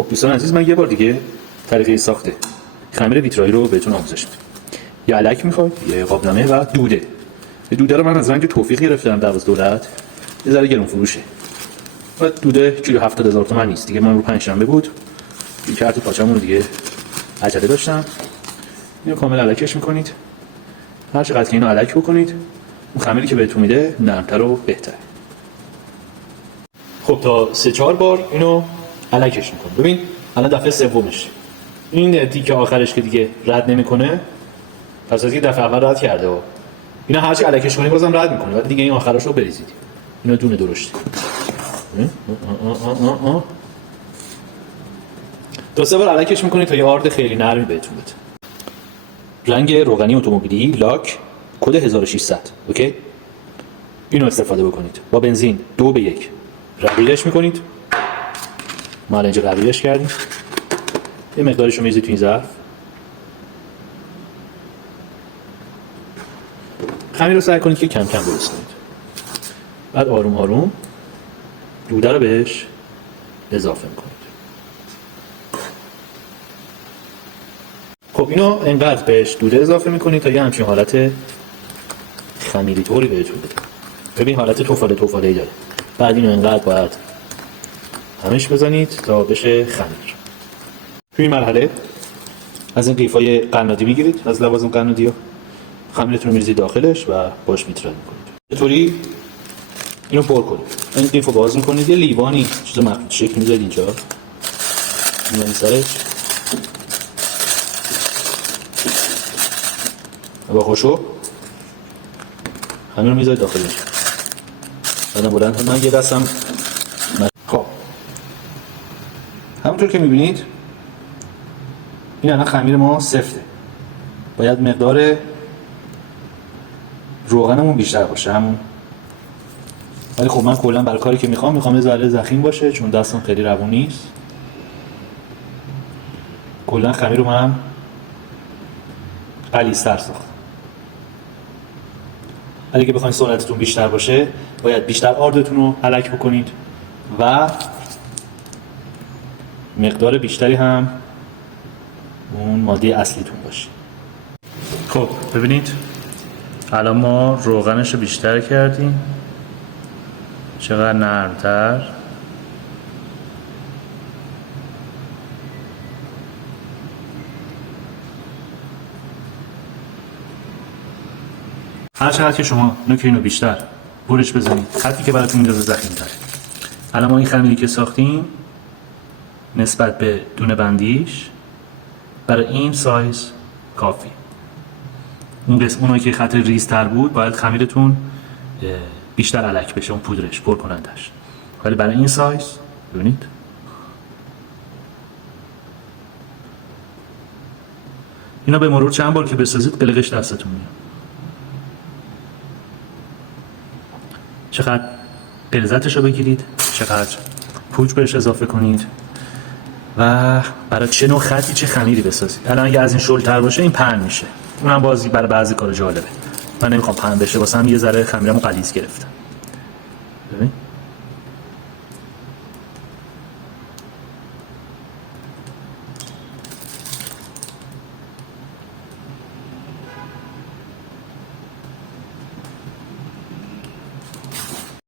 خب دوستان عزیز، من یه بار دیگه طریقه ساخت خمیر ویترایی رو بهتون آموزش میدم. یه علک میخواد، یه قابلمه و دوده. دوده رو من از رنگ توفیق گرفتم دروازه دولت، یه ذره گرون فروشه. و دوده کیلو 70,000 تومان نیست دیگه. من رو پنجشنبه بود این کارت پاچمون رو دیگه عجله داشتم. اینو کامل علکش میکنید. هر چقدر که اینو علک بکنید اون خمیری که بهتون میده نرمتر و بهتر. خب تا 3-4 بار اینو علکش میکنید. ببین الان دفعه سومش این تیکه آخرش که دیگه رد نمیکنه، پس از اینکه دفعه اول رد کرده و اینا هرچی علکش کنی بازم رد میکنه، ولی دیگه این آخراشو بریزید. اینا دونه درشته. تا 3 بار علکش میکنید تا یه آرد خیلی نرمی بهتون بده. رنگ روغنی اتومبیلی لاک کد 1600. اوکی؟ اینو استفاده بکنید. با بنزین 2:1 رقیقش میکنید. ما اینجا رقیقش کردیم. یه مقدارش رو میذارید تو این ظرف. خمیر رو سعی کنید که کم کم درست کنید. بعد آروم آروم دوده رو بهش اضافه میکنید. خب اینو انقدر بهش دوده اضافه میکنید تا یه همچین حالت خمیری طوری بهتون بده. ببین حالت توفاله داره. بعد اینو انقدر باید همش بزنید تا بشه خمیر. توی این مرحله از این قیفای قنادی میگیرید، از لوازم قنادی ها خمیرتون رو میریزید داخلش و باش میترن میکنید. اینطوری اینو پر کنید. این قیف رو باز میکنید. یه لیوانی چیز مخروط شکل میذارید اینجا. میذارید سرش با خوشو خمیر رو میذارید داخلش. بعدم بلند من یه دستم. خب همونطور که میبینید این الان خمیر ما سفته. باید مقدار روغنمون بیشتر باشه همون. ولی خب من کلا برای کاری که میخوام یه ذره ضخیم باشه چون دستم خیلی روون نیست. کلا خمیر رو من غلیظ‌تر ساختم. ولی اگه بخواید سرعتتون بیشتر باشه باید بیشتر آردتون رو علک بکنید و مقدار بیشتری هم اون ماده اصلیتون باشه. خب ببینید الان ما روغنش رو بیشتر کردیم. چقدر نرمتر. هر چقدر که شما اینو بیشتر برش بزنید خطی که براتون میندازه ضخیم‌تر. الان ما این خمیری که ساختیم نسبت به دونه بندیش برای این سایز کافی. اونایی که خط ریزتر بود باید خمیرتون بیشتر علک بشه، اون پودرش پر کنندش. ولی برای این سایز ببینید اینا به مرور چند بار که بسازید قلقش دستتون میاد. چقدر غلظتش رو بگیرید، چقدر پودر بهش اضافه کنید و برای چه نوع خطی چه خمیری بسازید. الان اگه از این شلتر باشه این پهن میشه. اونم بازی برای بعضی کار جالبه. من نمیخوام پهن بشه، واسه هم یه ذره خمیرمو غلیظ گرفتم.